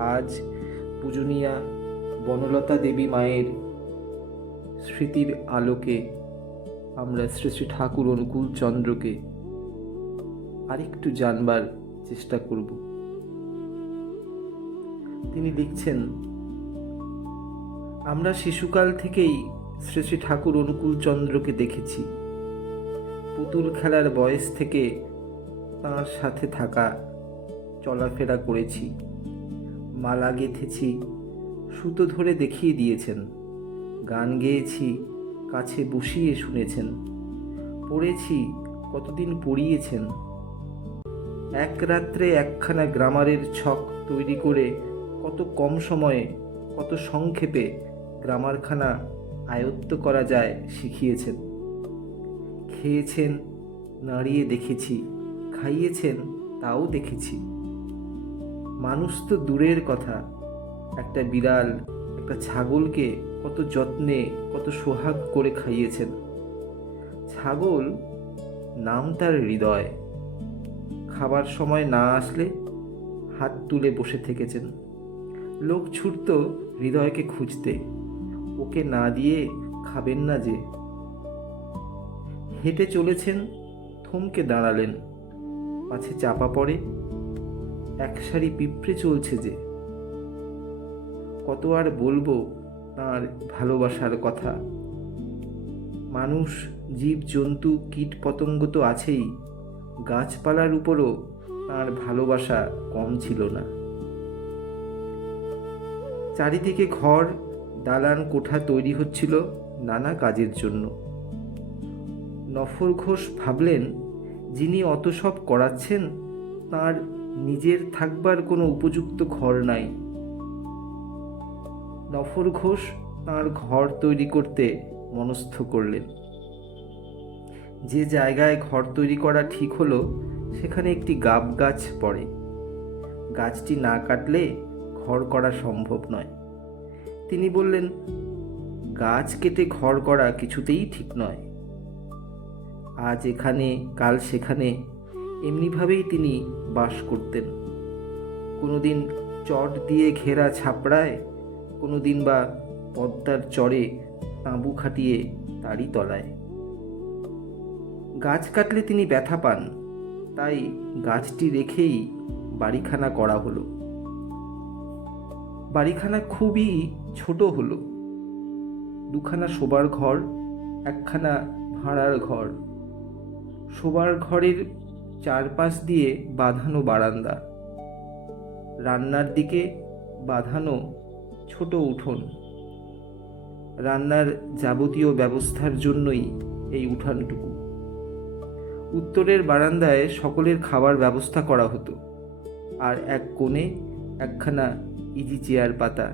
আজ পূজনীয়া বনলতা দেবী মায়ের স্মৃতির আলোকে আমরা শ্রী শ্রী ঠাকুর অনুকূল চন্দ্রকে আরেকটু জানবার চেষ্টা করব। তিনি লিখছেন, আমরা শিশুকাল থেকেই শ্রী শ্রী ঠাকুর অনুকূল চন্দ্রকে দেখেছি। পুতুল খেলার বয়স থেকে তাঁর সাথে থাকা, চলাফেরা করেছি, মালা গেঁথেছি, সুতো ধরে দেখিয়ে দিয়েছেন, গান গেয়েছি, কাছে বসিয়ে শুনেছেন, পড়েছি, কতদিন পড়িয়েছেন। এক রাত্রে একখানা গ্রামারের ছক তৈরি করে কত কম সময়ে, কত সংক্ষেপে গ্রামারখানা আয়ত্ত করা যায় শিখিয়েছেন। খেয়েছেন, নাড়িয়ে দেখেছি, খাইয়েছেন, তাও দেখেছি। মানুষ তো দূরের কথা, একটা বিড়াল, একটা ছাগলকে কত যত্নে, কত সোহাগ করে খাইয়েছেন। ছাগল নাম তার হৃদয়। খাবার সময় না আসলে হাত তুলে বসে থেকেছেন। লোক ছুটত হৃদয়কে খুঁজতে, ওকে না দিয়ে খাবেন না যে। হেঁটে চলেছেন, থমকে দাঁড়ালেন, পাছে চাপা পড়ে, এক সারি পিঁপড়ে চলছে যে। কত আর বলবো তাঁর ভালোবাসার কথা। মানুষ, জীব জন্তু, কীট পতঙ্গ তো আছেই, গাছপালার উপরও তাঁর ভালোবাসা কম ছিল না। চারিদিকে ঘর, দালান কোঠা তৈরি হচ্ছিল নানা কাজের জন্য। নফর ঘোষ ভাবলেন, যিনি অত সব করাচ্ছেন তাঁর নিজের থাকবার কোনো উপযুক্ত ঘর নাই। নফর ঘোষ তাঁর ঘর তৈরি করতে মনস্থ করলেন। যে জায়গায় ঘর তৈরি করা ঠিক হলো সেখানে একটি গাব গাছ পড়ে। গাছটি না কাটলে ঘর করা সম্ভব নয়। তিনি বললেন, গাছ কেটে ঘর করা কিছুতেই ঠিক নয়। আজ এখানে, কাল সেখানে, এমনিভাবেই তিনি বাস করতেন। কোনোদিন চট দিয়ে ঘেরা ছাপড়ায়, কোনোদিন বা পদ্মার চরে তাঁবু খাটিয়ে তারই তলায়। গাছ কাটলে তিনি ব্যথা পান, তাই গাছটি রেখেই বাড়িখানা করা হলো। বাড়িখানা খুবই ছোট হলো। দুখানা শোবার ঘর, একখানা ভাঁড়ার ঘর। শোবার ঘরের চারপাশ দিয়ে বাঁধানো বারান্দা, রান্নার দিকে বাঁধানো ছোট উঠোন। রান্নার যাবতীয় ব্যবস্থার জন্যই এই উঠানটুকু। উত্তরের বারান্দায় সকলের খাবার ব্যবস্থা করা হতো, আর এক কোণে একখানা ইজি চেয়ার পাতা,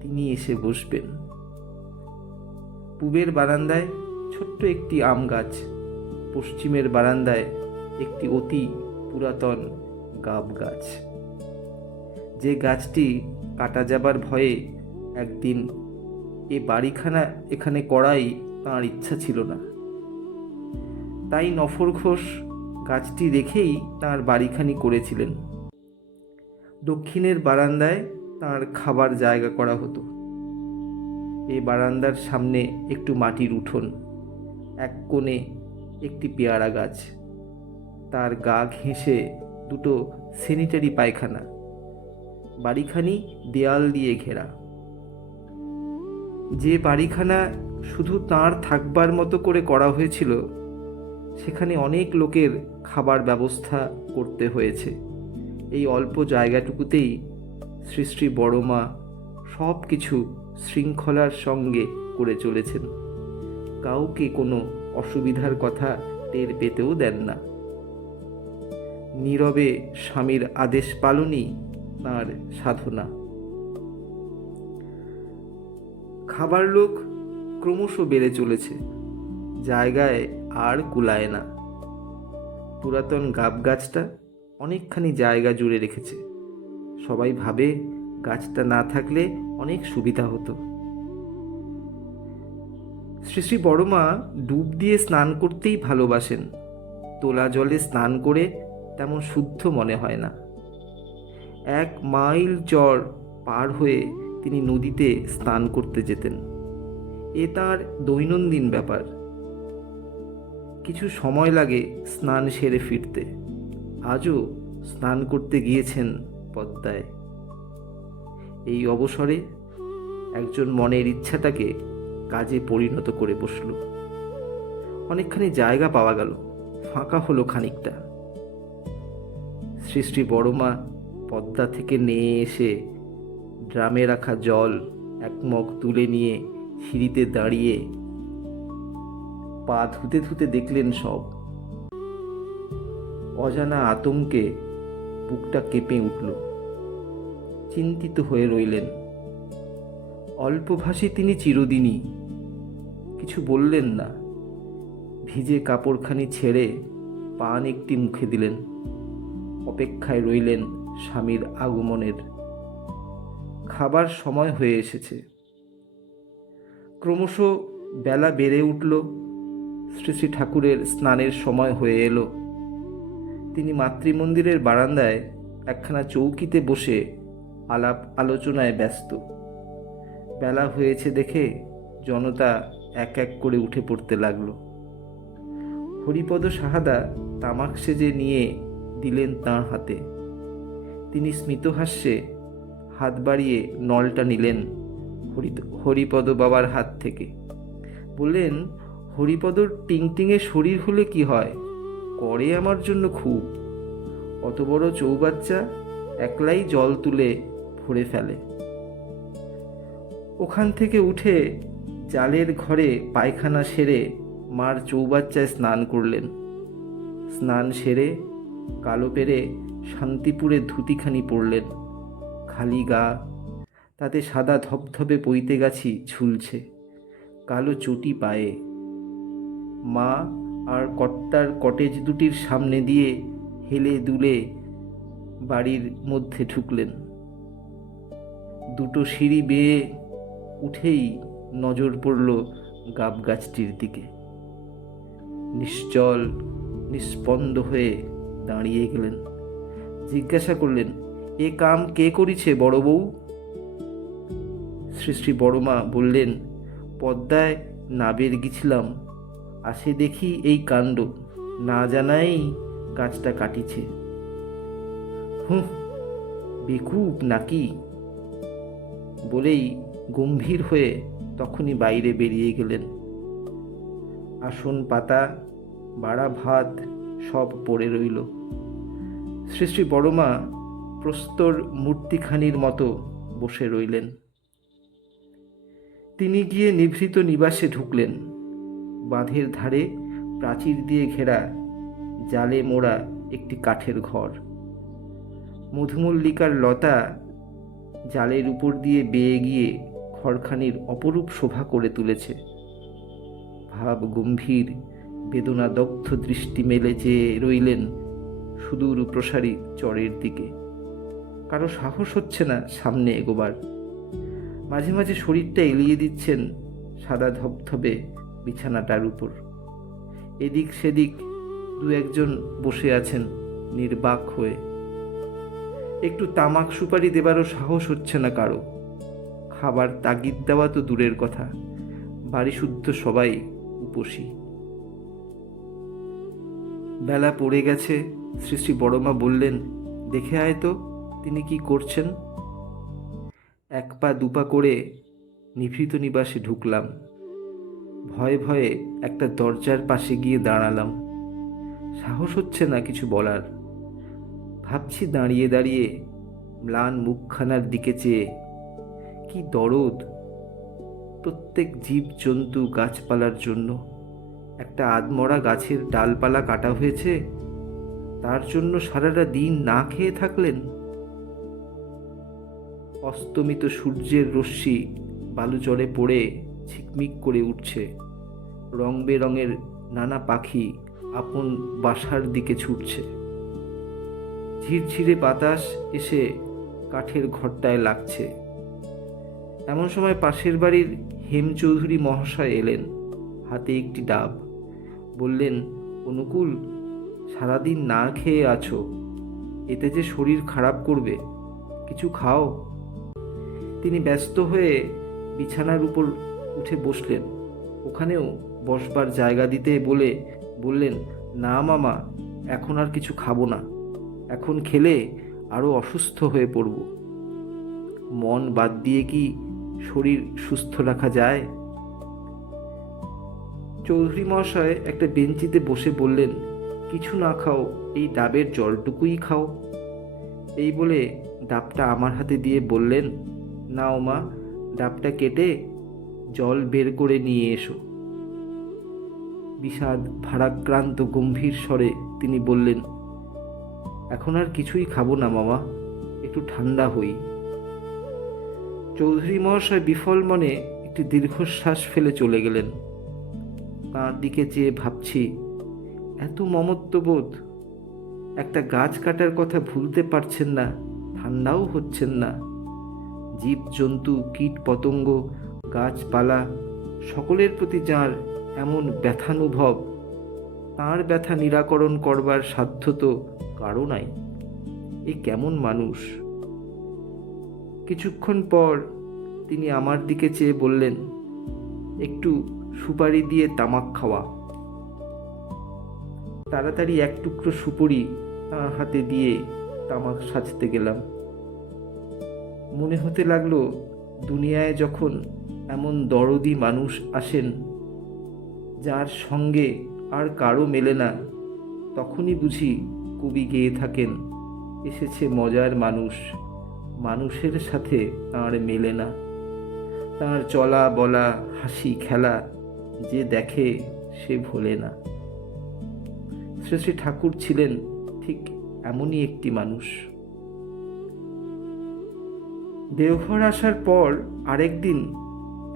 তিনি এসে বসবেন। পূবের বারান্দায় ছোট্ট একটি আম গাছ, পশ্চিমের বারান্দায় একটি অতি পুরাতন গাব গাছ। যে গাছটি কাটা যাবার ভয়ে একদিন এ বাড়িখানা এখানে করাই তাঁর ইচ্ছা ছিল না। তাই নফর ঘোষ গাছটি রেখেই তাঁর বাড়িখানি করেছিলেন। দক্ষিণের বারান্দায় তাঁর খাবার জায়গা করা হতো। এই বারান্দার সামনে একটু মাটির উঠোন, এক কোণে একটি পেয়ারা গাছ, তার গা ঘেঁষে দুটো স্যানিটারি পায়খানা। বাড়িখানি দেয়াল দিয়ে ঘেরা। যে বাড়িখানা শুধু তাঁর থাকবার মতো করে করা হয়েছিল, সেখানে অনেক লোকের খাবার ব্যবস্থা করতে হয়েছে। এই অল্প জায়গাটুকুতেই শ্রী শ্রী বড়মা সব কিছু শৃঙ্খলার সঙ্গে করে চলেছেন। কাউকে কোনো অসুবিধার কথা টের পেতেও দেন না। নীরবে স্বামীর আদেশ পালনই তাঁর সাধনা। খাবার লোক ক্রমশ বেড়ে চলেছে, জায়গায় আর কুলায় না। পুরাতন গাব গাছটা অনেকখানি জায়গা জুড়ে রেখেছে। সবাই ভাবে গাছটা না থাকলে অনেক সুবিধা হতো। শ্রী শ্রী বড়মা ডুব দিয়ে স্নান করতেই ভালোবাসেন। তোলা জলে স্নান করে তেমন শুদ্ধ মনে হয় না। 1 মাইল চর পার হয়ে তিনি নদীতে স্নান করতে যেতেন। এ তাঁর দৈনন্দিন ব্যাপার। কিছু সময় লাগে স্নান সেরে ফিরতে। আজও স্নান করতে গিয়েছেন পদ্মায়। এই অবসরে একজন মনের ইচ্ছাটাকে কাজে পরিণত করে বসল। অনেকখানি জায়গা পাওয়া গেল, ফাঁকা হলো খানিকটা। শ্রী শ্রী বড়মা পদ্মা থেকে নিয়ে এসে ড্রামে রাখা জল এক মগ তুলে নিয়ে সিঁড়িতে দাঁড়িয়ে পা ধুতে ধুতে দেখলেন সব। অজানা আতঙ্কে বুকটা কেঁপে উঠল। চিন্তিত হয়ে রইলেন। অল্পভাষী তিনি চিরদিনই। কিছু বললেন না। ভিজে কাপড়খানি ছেড়ে পান একটি মুখে দিলেন। অপেক্ষায় রইলেন স্বামীর আগমনের। খাবার সময় হয়ে এসেছে। ক্রমশ বেলা বেড়ে উঠল। শ্রী শ্রী ঠাকুরের স্নানের সময় হয়ে এলো। তিনি মাতৃমন্দিরের বারান্দায় একখানা চৌকিতে বসে আলাপ আলোচনায় ব্যস্ত। বেলা হয়েছে দেখে জনতা এক এক করে উঠে পড়তে লাগল। হরিপদ সাহাদা তামাক সেজে নিয়ে দিলেন তাঁর হাতে। তিনি স্মিতহাস্যে হাত বাড়িয়ে নলটা নিলেন হরিপদ বাবার হাত থেকে। বললেন, হরিপদর টিংটিঙে শরীর হলে কি হয়, করে আমার জন্য খুব। অত বড় চৌবাচ্চা একলাই জল তুলে ভরে ফেলে। ওখান থেকে উঠে জালের ঘরে পায়খানা সেরে মার চৌবাচ্চায় স্নান করলেন। স্নান সেরে কালো পেরে শান্তিপুরে ধুতিখানি পরলেন। খালি গা, তাতে সাদা ধবধবে পইতে গাছি ঝুলছে, কালো চটি পায়ে। মা আর কর্তার কটেজ দুটির সামনে দিয়ে হেলে দুলে বাড়ির মধ্যে ঢুকলেন। দুটো সিঁড়ি বেয়ে উঠেই নজর পড়ল গাব গাছটির দিকে। নিশ্চল নিস্পন্দ হয়ে দাঁড়িয়ে গেলেন। জিজ্ঞাসা করলেন, এ কাম কে করিছে বড় বউ? শ্রী শ্রী বড়মা বললেন, পদ্মায় নাবের গিছিলাম, আসে দেখি এই কাণ্ড, না জানাই গাছটা কাটিছে। হুঁ, বেকুব নাকি? বলেই গম্ভীর হয়ে তখনই বাইরে বেরিয়ে গেলেন। আসন পাতা, বাড়া ভাত সব পড়ে রইল। শ্রী শ্রী বড়মা প্রস্তর মূর্তিখানির মতো বসে রইলেন। তিনি গিয়ে নিভৃত নিবাসে ঢুকলেন। বাঁধের ধারে প্রাচীর দিয়ে ঘেরা জালে মোড়া একটি কাঠের ঘর। মধুমল্লিকার লতা জালের উপর দিয়ে বেয়ে গিয়ে ঘরখানির অপরূপ শোভা করে তুলেছে। ভাব গম্ভীর বেদনাদগ্ধ দৃষ্টি মেলে চেয়ে রইলেন সুদূর প্রসারী চরের দিকে। কারো সাহস হচ্ছে না সামনে এগোবার। মাঝে মাঝে শরীরটা এলিয়ে দিচ্ছেন সাদা ধবধবে বিছানাটার উপর। এদিক সেদিক দু একজন বসে আছেন নির্বাক হয়ে। একটু তামাক সুপারি দেবারও সাহস হচ্ছে না কারো। খাবার তাগিদ দেওয়া তো দূরের কথা, বাড়ি শুদ্ধ সবাই উপসী। বেলা পড়ে গেছে। শ্রী শ্রী বড়মা বললেন, দেখে আয় তো তিনি কি করছেন। এক পা দুপা করে নিভৃত নিবাসে ঢুকলাম। ভয়ে ভয়ে একটা দরজার পাশে গিয়ে দাঁড়ালাম। সাহস হচ্ছে না কিছু বলার। ভাবছি দাঁড়িয়ে দাঁড়িয়ে ম্লান মুখখানার দিকে চেয়ে, কি দরদ প্রত্যেক জীব জন্তু গাছপালার জন্য। একটা আধমরা গাছের ডালপালা কাটা হয়েছে, তার জন্য সারাটা দিন না খেয়ে থাকলেন। অস্তমিত সূর্যের রশ্মি বালুচরে পড়ে ঝিকমিক করে উঠছে। রং বেরঙের নানা পাখি আপন বাসার দিকে ছুটছে। ঝিরঝিরে বাতাস এসে কাঠের ঘরটায় লাগছে। এমন সময় পাশের বাড়ির হেম চৌধুরী মহাশয় এলেন, হাতে একটি ডাব। বললেন, অনুকূল, সারাদিন না খেয়ে আছো, এতে যে শরীর খারাপ করবে, কিছু খাও। তিনি ব্যস্ত হয়ে বিছানার উপর উঠে বসলেন। ওখানেও বসবার জায়গা দিতে বললেন, না মামা, এখন আর কিছু খাবো না। এখন খেলে আরও অসুস্থ হয়ে পড়ব। মন বাদ দিয়ে কি শরীর সুস্থ রাখা যায়? চৌধুরী মহাশয় একটা বেঞ্চিতে বসে বললেন, কিছু না খাও, এই ডাবের জলটুকুই খাও। এই বলে ডাবটা আমার হাতে দিয়ে বললেন, নাও মা, ডাবটা কেটে জল বের করে নিয়ে এসো। বিষাদ ভারাক্রান্ত গম্ভীর স্বরে তিনি বললেন, এখন আর কিছুই খাবো না মামা, একটু ঠান্ডা হই। চৌধুরী মহাশয় বিফল মনে একটি দীর্ঘশ্বাস ফেলে চলে গেলেন। তাঁর দিকে চেয়ে ভাবছি, এত মমত্ববোধ! একটা গাছ কাটার কথা ভুলতে পারছেন না, ঠান্ডাও হচ্ছেন না। জীব জন্তু, কীট পতঙ্গ, গাছপালা সকলের প্রতি যাঁর এমন ব্যথানুভব, তাঁর ব্যথা নিরাকরণ করবার সাধ্য তো কারও নাই। এ কেমন মানুষ! কিছুক্ষণ পর তিনি আমার দিকে চেয়ে বললেন, একটু সুপারি দিয়ে তামাক খাওয়া। তাড়াতাড়ি এক টুকরো সুপুরি তাঁর হাতে দিয়ে তামাক সাজতে গেলাম। মনে হতে লাগলো, দুনিয়ায় যখন এমন দরদি মানুষ আসেন, যার সঙ্গে আর কারো মেলে না, তখনই বুঝি কবি গেয়ে থাকেন, এসেছে মজার মানুষ, মানুষের সাথে তাঁর মেলে না। তাঁর চলা বলা, হাসি খেলা যে দেখে সে ভোলে না। শ্রী শ্রী ঠাকুর ছিলেন ঠিক এমনই একটি মানুষ। দেওঘর আসার পর আরেকদিন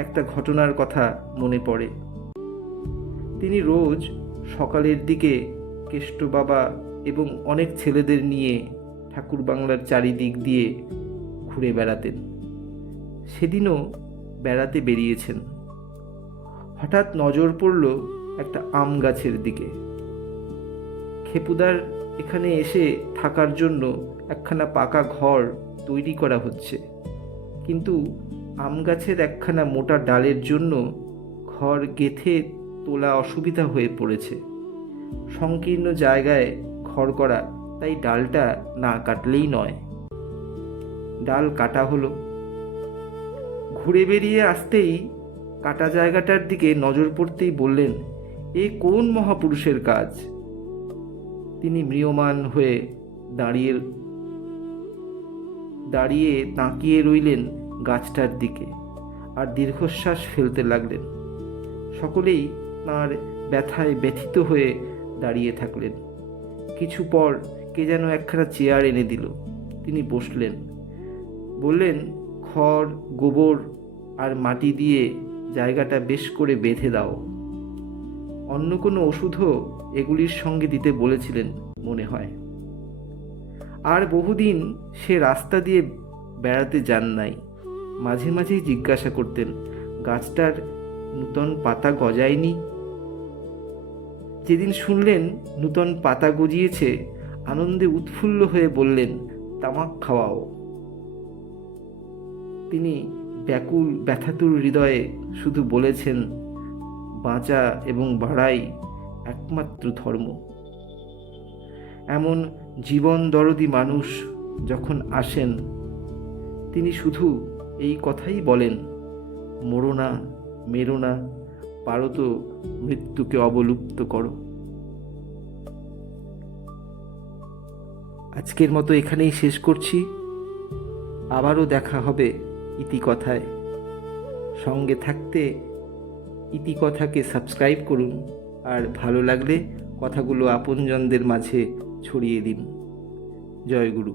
একটা ঘটনার কথা মনে পড়ে। তিনি রোজ সকালের দিকে কেষ্ট বাবা এবং অনেক ছেলেদের নিয়ে ঠাকুর বাংলার চারিদিক দিয়ে ঘুরে বেড়াতেন। সেদিনও বেড়াতে বেরিয়েছেন। হঠাৎ নজর পড়ল একটা আম গাছের দিকে। খেপুদার এখানে এসে থাকার জন্য একখানা পাকা ঘর তৈরি করা হচ্ছে, কিন্তু আম গাছের একখানা মোটা ডালের জন্য ঘর গেঁথে তোলা অসুবিধা হয়ে পড়েছে। সংকীর্ণ জায়গায় ঘর করা, তাই ডালটা না কাটলেই নয়। ডাল কাটা হলো। ঘুরে বেরিয়ে আসতেই কাটা জায়গাটার দিকে নজর পড়তেই বললেন, এ কোন মহাপুরুষের কাজ? তিনি ম্রিয়মাণ হয়ে দাঁড়িয়ে তাকিয়ে রইলেন গাছটার দিকে আর দীর্ঘশ্বাস ফেলতে লাগলেন। সকলেই তাঁর ব্যথায় ব্যথিত হয়ে দাঁড়িয়ে থাকলেন। কিছু পর কে যেন একখানা চেয়ার এনে দিল। তিনি বসলেন। বললেন, খড়, গোবর আর মাটি দিয়ে জায়গাটা বেশ করে বেঁধে দাও। অন্য কোনো ওষুধও এগুলির সঙ্গে দিতে বলেছিলেন মনে হয়। আর বহুদিন সে রাস্তা দিয়ে বেড়াতে যান নাই। মাঝে মাঝেই জিজ্ঞাসা করতেন, গাছটার নূতন পাতা গজায়নি? যেদিন শুনলেন নূতন পাতা গজিয়েছে, আনন্দে উৎফুল্ল হয়ে বললেন, তামাক খাওয়াও। তিনি ব্যাকুল ব্যথাতুর হৃদয়ে শুধু বলেছেন, বাঁচা এবং বাড়াই একমাত্র ধর্ম। এমন জীবন দরদি মানুষ যখন আসেন, তিনি শুধু এই কথাই বলেন, মরো না, মেরো না, পারো তো মৃত্যুকে অবলুপ্ত করো। আজকের মতো এখানেই শেষ করছি। আবারও দেখা হবে ইতিকথায়। সঙ্গে থাকতে ইতিকথাকে সাবস্ক্রাইব করুন, আর ভালো লাগলে কথাগুলো আপনজনদের মাঝে ছড়িয়ে দিন। জয় গুরু।